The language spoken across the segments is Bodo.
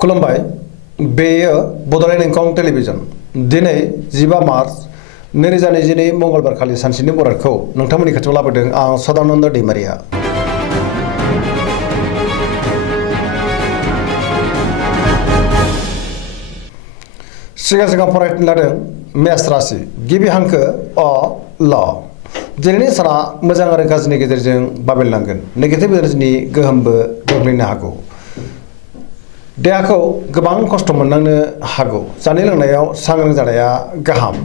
खुलुमबाय बेयो बड'लेण्ड इंखं टेलिभिजन दिनै 15 मार्च 2022 मंगलबार खालि सानसेनि बरादखौ नोंथांमोननि खाथियाव लाबोदों आं सदानन्द दैमारिया। सिगां फरायनो लादों मेष राशि गिबि हांखो अ ल दिनैनि साना मोजां आरो गाज्रिनि गेजेरजों बाबेलनांगोन नेगेटिभ एनार्जिनि गोहोमबो गोग्लैनो हागौ। देहाखौ गोबां खस्थ' मोननांनो हागौ। जानाय लोंनायाव सांग्रां जानाया गाहाम।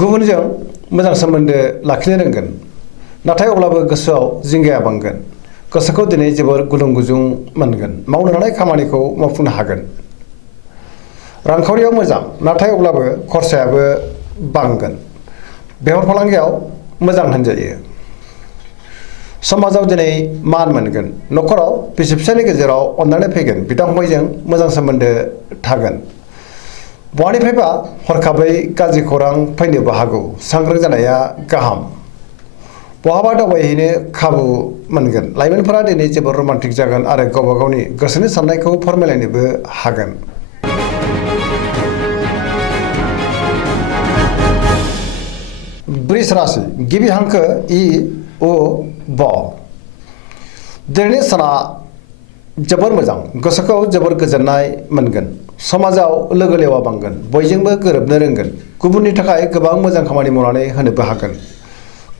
गुबुनजों मोजां सोमोन्दो लाखिनो रोंगोन नाथाय अब्लाबो गोसोआव जिंगाया बांगोन। गोसोखौ दिनै जोबोर गुदुं गुजुं मोनगोन। मावनो लानाय खामानिखौ मावफुंनो हागोन। रांखावरियाव मोजां नाथाय अब्लाबो खरसायाबो बांगोन। बेफार फालांगियाव मोजां होनजायो। समाजाव दिनै मान मोनगोन। न'खराव बिसि फिसायनि गेजेराव अननानै फैगोन। बिदा फंबायजों मोजां सोमोन्दो थागोन। बहानिफ्रायबा हरखाबै गाज्रि खौरां फैनोबो हागौ। सांग्रां जानाया गाहाम। बहाबा दावबायहैनो खाबु मोनगोन। लाइमोनफोरा दिनै जोबोर रमान्टिक जागोन आरो गावबा गावनि गोसोनि साननायखौ फोरमायलायनोबो हागोन। वृष राशि गिबि हांखो इ उ ब दिनैनि साना जोबोर मोजां। गोसोखौ जोबोर गोजोननाय मोनगोन। समाजाव लोगो लेवा बांगोन। बयजोंबो गोरोबनो रोंगोन। गुबुननि थाखाय गोबां मोजां खामानि मावनानै होनोबो हागोन।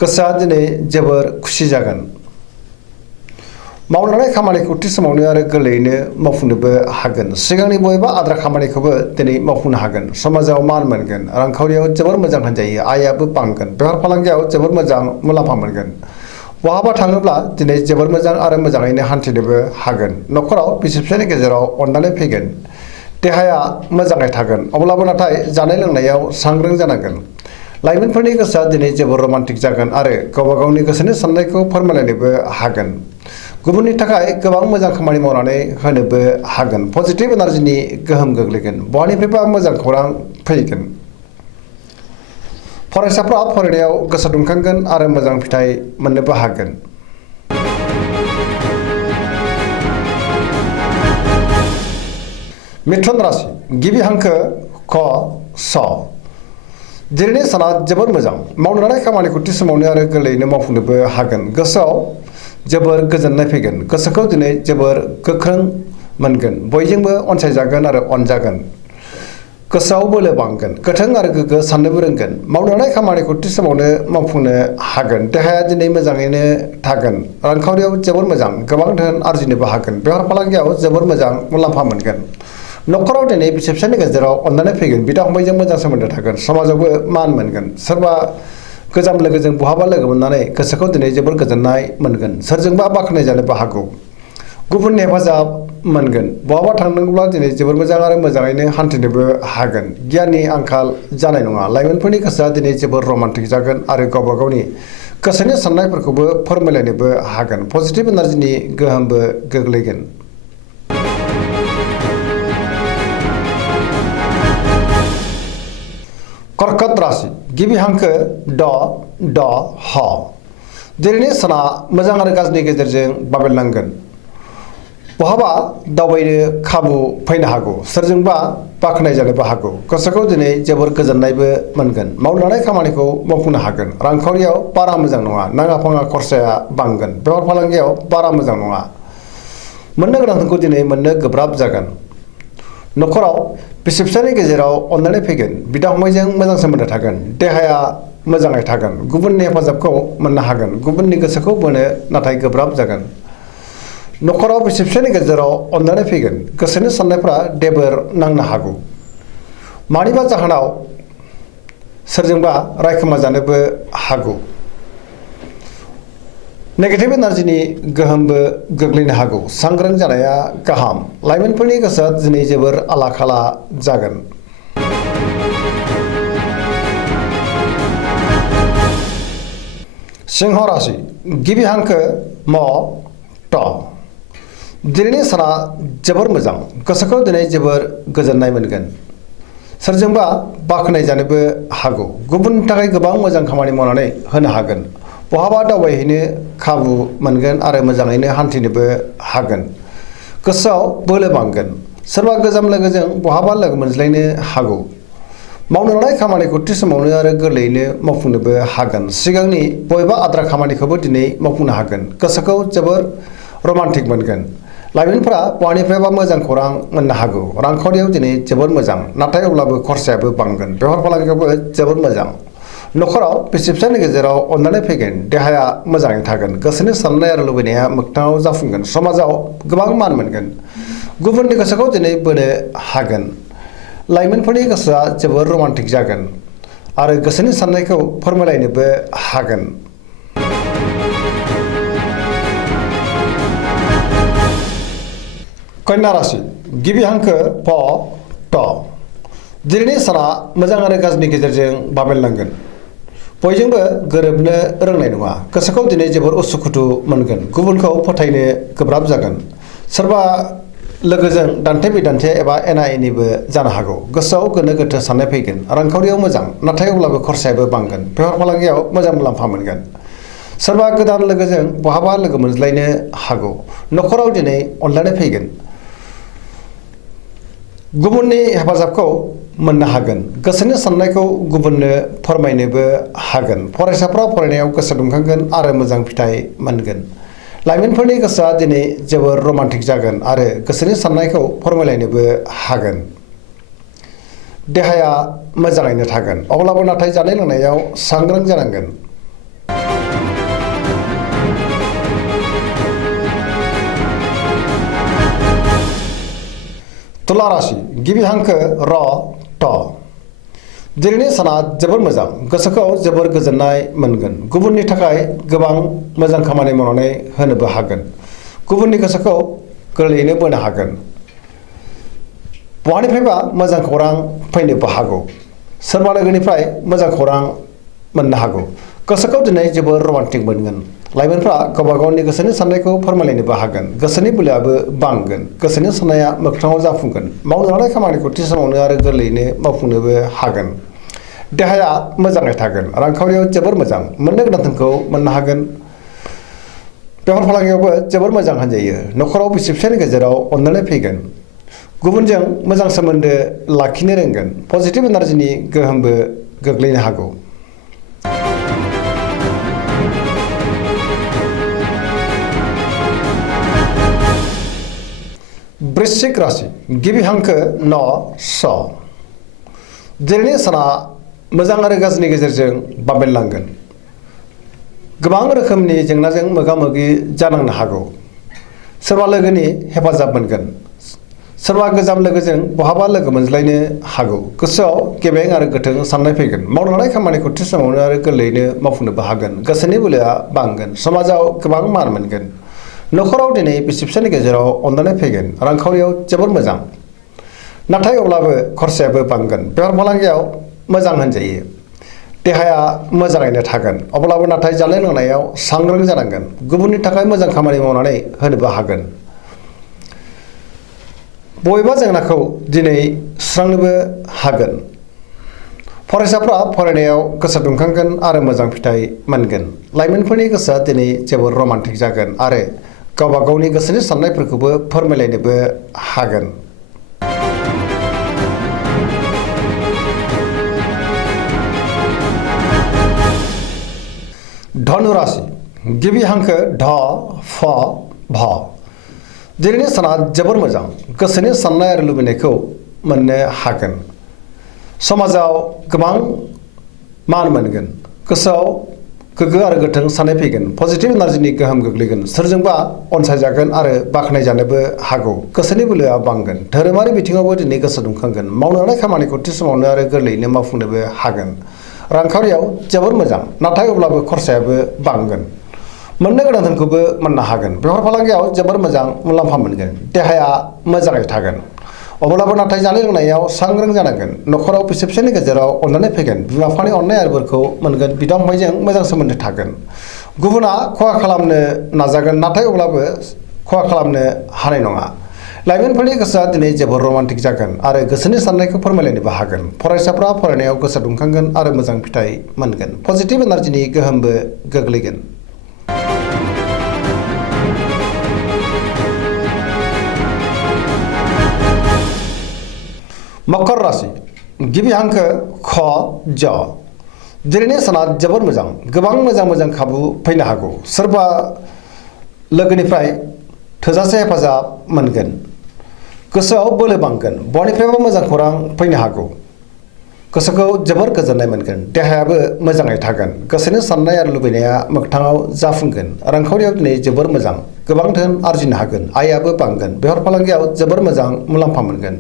गोसोआ दिनै जोबोर खुसि जागोन। मावनो लानाय खामानिखौ थि समावनो आरो गोरलैयैनो मावफुंनोबो हागोन। सिगांनि बबेबा आद्रा खामानिखौबो दिनै मावफुंनो हागोन। समाजाव मान मोनगोन। रांखावरियाव जोबोर मोजां होनजायो। आयाबो बांगोन। बेफार फालांगियाव जोबोर मोजां मुलाम्फा मोनगोन। बहाबा थाङोब्ला दिनै जोबोर मोजां आरो मोजाङैनो हान्थिनोबो हागोन। न'खराव बिसि फिसायनि गेजेराव अननानै फैगोन। देहाया मोजाङै थागोन अब्लाबो नाथाय जानाय लोंनायाव सांग्रां जानांगोन। लाइमोनफोरनि गोसोआ दिनै जोबोर रमान्टिक जागोन आरो गावबा गावनि गोसोनि साननायखौ फोरमायलायनोबो हागोन। गुबुननि थाखाय गोबां मोजां खामानि मावनानै होनोबो हागोन। पजिटिभ एनार्जिनि गोहोम गोग्लैगोन। बहानिफ्रायबा मोजां खौरां फैगोन। फरायसाफ्रा फरायनायाव गोसो दुंखांगोन आरो मोजां फिथाइ मोननोबो हागोन। मिथुन राशि गिबि हांखो ख स दिनैनि साना जोबोर मोजां। मावनो लानाय खामानिखौ थि समावनो आरो गोरलैयैनो मावफुंनोबो हागोन। गोसोआव जोबोर गोजोननाय फैगोन। गोसोखौ दिनै जोबोर गोख्रों मोनगोन। बयजोंबो अनसायजागोन आरो अनजागोन। गोसोआव बोलो बांगोन। गोथों आरो गोग्गो साननोबो रोंगोन। मावनो लानाय खामानिखौ थि समावनो मावफुंनो हागोन। देहाया दिनै मोजाङैनो थागोन। रांखावरियाव जोबोर मोजां। गोबां धोन आरजिनोबो हागोन। बेफार फालांगियाव जोबोर मोजां मुलाम्फा मोनगोन। न'खराव दिनै बिसि फिसायनि गेजेराव अननानै फैगोन। बिदा फंबायजों मोजां सोमोन्दो थागोन। समाजावबो मान मोनगोन। सोरबा गोजाम लोगोजों बहाबा लोगो मोननानै गोसोखौ दिनै जोबोर गोजोननाय मोनगोन। सोरजोंबा बाख्नाय जानोबो हागौ। गुबुननि हेफाजाब मोनगोन। बहाबा थांनांगौब्ला दिनै जोबोर मोजां आरो मोजाङैनो हान्थिनोबो हागोन। गियाननि आंखाल जानाय नङा। लाइमोनफोरनि गोसोआ दिनै जोबोर रमान्टिक जागोन आरो गावबा गावनि गोसोनि साननायफोरखौबो फोरमायलायनोबो हागोन। पजिटिभ एनार्जिनि गोहोमबो गोग्लैगोन। कर्कट राशि गिबि हांखो ड ड ह दिनैनि साना मोजां आरो गाज्रिनि गेजेरजों बाबेलनांगोन। बहाबा दावबायनो खाबु फैनो हागौ। सोरजोंबा बाख्नाय जानोबो हागौ। गोसोखौ दिनै जोबोर गोजोननायबो मोनगोन। मावनो लानाय खामानिखौ मावफुंनो हागोन। रांखावरियाव बारा मोजां नङा। नाङा फाङा खरसाया बांगोन। बेफार फालांगियाव बारा मोजां नङा। मोननो गोनांखौ दिनै मोननो गोब्राब जागोन। न'खराव बिसि फिसायनि गेजेराव अननानै फैगोन। बिदा फंबायजों मोजां सोमोन्दो थागोन। देहाया मोजाङै थागोन। गुबुननि हेफाजाबखौ मोननो हागोन। गुबुननि गोसोखौ बोनो नाथाय गोब्राब जागोन। न'खराव बिसि फिसायनि गेजेराव अननानै फैगोन। गोसोनि साननायफ्रा देबोर नांनो हागौ। मानिबा जाहोनाव सोरजोंबा रायखोमा जानोबो हागौ। नेगेटिभ एनार्जिनि गोहोमबो गोग्लैनो हागौ। सांग्रां जानाया गाहाम। लाइमोनफोरनि गोसोआ दिनै जोबोर आला खाला जागोन। सिंह राशि गिबि हांखो म ट दिनैनि साना जोबोर मोजां। गोसोखौ दिनै जोबोर गोजोननाय मोनगोन। सोरजोंबा बाख्नाय जानोबो हागौ। गुबुननि थाखाय गोबां मोजां खामानि मावनानै होनो हागोन। बहाबा दावबायहैनो खाबु मोनगोन आरो मोजाङैनो हान्थिनोबो हागोन। गोसोआव बोलो बांगोन। सोरबा गोजाम लोगोजों बहाबा लोगो मोनज्लायनो हागौ। मावनो लानाय खामानिखौ थि समावनो आरो गोरलैयैनो मावफुंनोबो हागोन। सिगांनि बबेबा आद्रा खामानिखौबो दिनै मावफुंनो हागोन। गोसोखौ जोबोर रमान्टिक मोनगोन। लाइमोनफोरा बहानिफ्रायबा मोजां खौरां मोननो हागौ। रांखावरियाव दिनै जोबोर मोजां, नाथाय अब्लाबो खरसायाबो बांगोन। बेफार फालांगियावबो जोबोर मोजां। न'खराव बिसि फिसायनि गेजेराव अनलायनाय फैगोन। देहाया मोजाङै थागोन। गोसोनि साननाय आरो लुबैनाया मोगथाङाव जाफुंगोन। समाजाव गोबां मान मोनगोन। गुबुननि गोसोखौ दिनै बोनो हागोन। लाइमोनफोरनि गोसोआ जोबोर रमान्टिक जागोन आरो गोसोनि साननायखौ फोरमायलायनोबो हागोन। कन्या राशि गिबि हांखो प ट। दिनैनि साना मोजां आरो गाज्रिनि गेजेरजों बाबेनलांगोन। बयजोंबो गोरोबनो रोंनाय नङा। गोसोखौ दिनै जोबोर उसुखुथु मोनगोन। गुबुनखौ फोथायनो गोब्राब जागोन। सोरबा लोगोजों दान्थे बिदान्थे एबा एना एनिबो जानो हागौ। गोसोआव गोनो गोथो साननाय फैगोन। रांखावरियाव मोजां, नाथाय अब्लाबो खरसायाबो बांगोन। बेफार फालांगियाव मोजां मुलाम्फा मोनगोन। सोरबा गोदान लोगोजों बहाबा लोगो मोनज्लायनो हागौ। न'खराव दिनै अनलायनाय फैगोन। गुबुननि हेफाजाबखौ मोननो हागोन। गोसोनि साननायखौ गुबुननो फोरमायनोबो हागोन। फरायसाफ्रा फरायनायाव गोसो दुंखांगोन आरो मोजां फिथाइ मोनगोन। लाइमोनफोरनि गोसोआ दिनै जोबोर रमान्टिक जागोन आरो गोसोनि साननायखौ फोरमायलायनोबो हागोन। देहाया मोजाङैनो थागोन, अब्लाबो नाथाय जानाय लोंनायाव सांग्रां जानांगोन। तुला राशि गिबि हांखो र ट। दिनैनि साना जोबोर मोजां। गोसोखौ जोबोर गोजोननाय मोनगोन। गुबुननि थाखाय गोबां मोजां खामानि मावनानै होनोबो हागोन। गुबुननि गोसोखौ गोरलैयैनो बोनो हागोन। बहानिफ्रायबा मोजां खौरां फैनोबो हागौ। सोरबा लोगोनिफ्राय मोजां खौरां मोननो हागौ। गोसोखौ दिनै जोबोर रमान्टिक मोनगोन। लाइमोनफ्रा गावबा गावनि गोसोनि साननायखौ फोरमायलायनोबो हागोन। गोसोनि बोलोआबो बांगोन। गोसोनि साननाया मोगथाङाव जाफुंगोन। मावनो लानाय खामानिखौ थि समावनो आरो गोरलैयैनो मावफुंनोबो हागोन। देहाया मोजाङै थागोन। रांखावरियाव जोबोर मोजां। मोननो गोनां धोनखौ मोननो हागोन। बेफार फालांगियावबो जोबोर मोजां होनजायो। न'खराव बिसि फिसायनि गेजेराव अनलायनाय फैगोन। गुबुनजों मोजां सोमोन्दो लाखिनो रोंगोन। पजिटिभ एनार्जिनि गोहोमबो गोग्लैनो हागौ। वृश्चिक राशि गिबि हांखो न स। दिनैनि साना मोजां आरो गाज्रिनि गेजेरजों बाबेनलांगोन। गोबां रोखोमनि जेंनाजों मोगा मोगि जानांनो हागौ। सोरबा लोगोनि हेफाजाब मोनगोन। सोरबा गोजाम लोगोजों बहाबा लोगो मोनज्लायनो हागौ। गोसोआव गेबें आरो गोथों साननाय फैगोन। मावनो लानाय खामानिखौ थि समावनो आरो गोरलैयैनो मावफुंनोबो हागोन। गोसोनि बोलोआ बांगोन। समाजाव गोबां मान मोनगोन। न'खराव दिनै बिसि फिसायनि गेजेराव अनलायनाय फैगोन। रांखावरियाव जोबोर मोजां, नाथाय अब्लाबो खरसायाबो बांगोन। बेफार फालांगियाव मोजां होनजायो। देहाया मोजाङैनो थागोन, अब्लाबो नाथाय जानाय लोंनायाव सांग्रां जानांगोन। गुबुननि थाखाय मोजां खामानि मावनानै होनोबो हागोन। बबेबा जेंनाखौ दिनै सुस्रांनोबो हागोन। फरायसाफ्रा फरायनायाव गोसो दुंखांगोन आरो मोजां फिथाइ मोनगोन। लाइमोनफोरनि गोसोआ दिनै जोबोर रमान्टिक जागोन आरो गावबा गावनि गोसोनि साननायफोरखौबो फोरमायलायनोबो हागोन। धनु राशि गिबि हांखो ढ फ भ। दिनैनि साना जोबोर मोजां। गोसोनि साननाय आरो लुबैनायखौ मोननो हागोन। समाजाव गोबां मान मोनगोन। गोसोआव गोग्गो आरो गोथों साननाय फैगोन। पजिटिभ एनार्जिनि गोहोम गोग्लैगोन। सोरजोंबा अनसायजागोन आरो बाख्नायजानोबो हागौ। गोसोनि बोलोआ बांगोन। धोरोमारि बिथिङावबो दिनै गोसो दुंखांगोन। मावनो लानाय खामानिखौ थि समावनो आरो गोरलैयैनो मावफुंनोबो हागोन। रांखावरियाव जोबोर मोजां, नाथाय अब्लाबो खरसायाबो बांगोन। मोननो गोनां धोनखौबो मोननो हागोन। बेफार फालांगियाव जोबोर मोजां मुलाम्फा मोनगोन। देहाया मोजाङै थागोन, अब्लाबो नाथाय जानाय लोंनायाव सांग्रां जानांगोन। न'खराव बिसि फिसायनि गेजेराव अनलायनाय फैगोन। बिमा बिफानि अननाय आरो बोरखौ मोनगोन। बिदा फंबायजों मोजां सोमोन्दो थागोन। गुबुना खहा खालामनो नाजागोन, नाथाय अब्लाबो खहा खालामनो हानाय नङा। लाइमोनफोरनि गोसोआ दिनै जोबोर रमान्टिक जागोन आरो गोसोनि साननायखौ फोरमायलायनोबो हागोन। फरायसाफ्रा फरायनायाव गोसो दुंखांगोन आरो मोजां फिथाइ मोनगोन। पजिटिभ एनार्जिनि गोहोमबो गोग्लैगोन। मकर राशि गिबि हांखो ख ज दिनैनि साना जोबोर मोजां गोबां मोजां खाबु फैनो हागौ सोरबा लोगोनिफ्राय थोजासे हेफाजाब मोनगोन गोसोआव बोलो बांगोन बयनिफ्रायबो मोजां खौरां फैनो हागौ गोसोखौ जोबोर गोजोननाय मोनगोन देहायाबो मोजाङै थागोन गोसोनि साननाय आरो लुबैनाया मोगथाङाव जाफुंगोन रांखावरियाव दिनै जोबोर मोजां गोबां धोन आरजिनो हागोन आयाबो बांगोन बेफार फालांगियाव जोबोर मोजां मुलाम्फा मोनगोन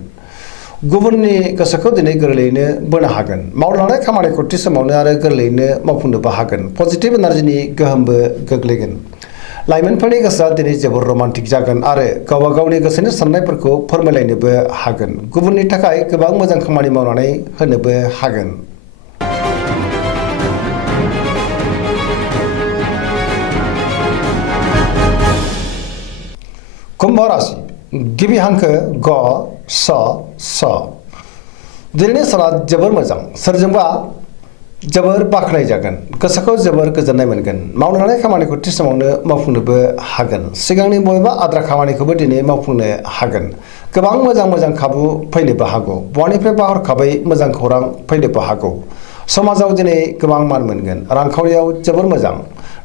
गुबुननि गोसोखौ दिनै गोरलैयैनो बोनो हागोन मावनो लानाय खामानिखौ थि समावनो आरो गोरलैयैनो मावफुंनोबो हागोन पजिटिभ एनार्जिनि गोहोमबो गोग्लैगोन लाइमोनफोरनि गोसोआ दिनै जोबोर रमान्टिक जागोन आरो गावबा गावनि गोसोनि साननायफोरखौ फोरमायलायनोबो हागोन गुबुननि थाखाय गोबां मोजां खामानि मावनानै होनोबो हागोन कुम्भ राशि गिबि हांखो ग स स दिनैनि साना जोबोर मोजां सोरजोंबा जोबोर बाख्नाय जागोन गोसोखौ जोबोर गोजोननाय मोनगोन मावनो लानाय खामानिखौ थि समावनो मावफुंनोबो हागोन सिगांनि बबेबा आद्रा खामानिखौबो दिनै मावफुंनो हागोन गोबां मोजां खाबु फैनोबो हागौ बहानिफ्रायबा हरखाबै मोजां खौरां फैनोबो हागौ समाजाव दिनै गोबां मान मोनगोन रांखावरियाव जोबोर मोजां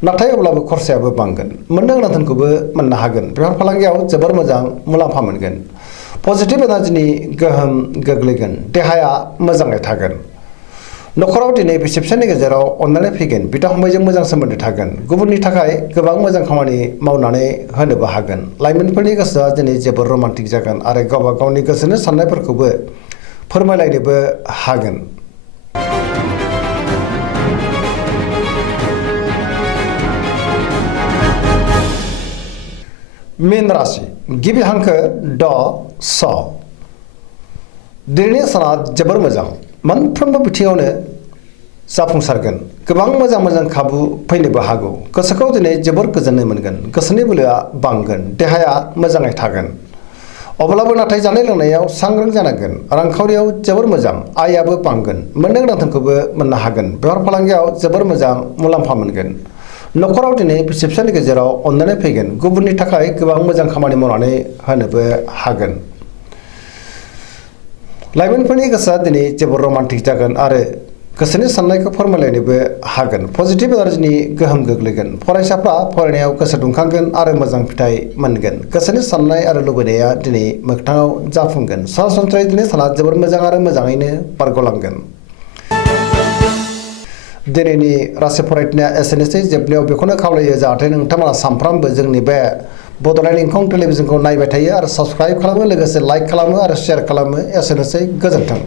नाथाय अब्लाबो खरसायाबो बांगोन मोननो गोनां धोनखौबो मोननो हागोन बेफार फालांगियाव जोबोर मोजां मुलाम्फा मोनगोन पजिटिभ एनार्जिनि गोहोम गोग्लैगोन देहाया मोजाङै थागोन नखराव दिनै बिसि फिसायनि गेजेराव अननानै फैगोन बिदा फंबायजों मोजां सोमोन्दो थागोन गुबुननि थाखाय गोबां मोजां खामानि मावनानै होनोबो हागोन लाइमोनफोरनि गोसोआ दिनै जोबोर रमान्टिक जागोन आरो गावबा गावनि गोसोनि साननायफोरखौबो फोरमायलायनोबो हागोन मीन राशि गिबि हांखो ड स दिनैनि साना जोबोर मोजां मोनफ्रोमबो बिथिङावनो जाफुंसारगोन गोबां मोजां खाबु फैनोबो हागौ गोसोखौ दिनै जोबोर गोजोननाय मोनगोन गोसोनि बोलोआ बांगोन देहाया मोजाङै थागोन अब्लाबो नाथाय जानाय लोंनायाव सांग्रां जानांगोन रांखावरियाव जोबोर मोजां आयाबो बांगोन मोननो गोनां धोनखौबो मोननो हागोन बेफार फालांगियाव जोबोर मोजां मुलाम्फा मोनगोन नखराव दिनै बिसि फिसायनि गेजेराव अननानै फैगोन गुबुननि थाखाय गोबां मोजां खामानि मावनानै होनोबो हागोन लाइमोनफोरनि गोसोआ दिनै जोबोर रमान्टिक जागोन आरो गोसोनि साननायखौ फोरमायलायनोबो हागोन पजिटिभ एनार्जिनि गोहोम गोग्लैगोन फरायसाफ्रा फरायनायाव गोसो दुंखांगोन आरो मोजां फिथाइ मोनगोन गोसोनि साननाय आरो लुबैनाया दिनै मोगथाङाव जाफुंगोन सरासनस्रायै दिनै साना जोबोर मोजां आरो मोजाङैनो बारग'लांगोन दिनैनि राशि फरायनाया एसेनोसै जोबनायाव बेखौनो खावलायो जाहाथे नोंथांमोना सानफ्रामबो जोंनि बे बड'लेण्ड इंखं टेलिभिजनखौ नायबाय थायो आरो साबस्क्राइब खालामो लोगोसे लाइक खालामो आरो शेयार खालामो एसेनोसै गोजोन्थों।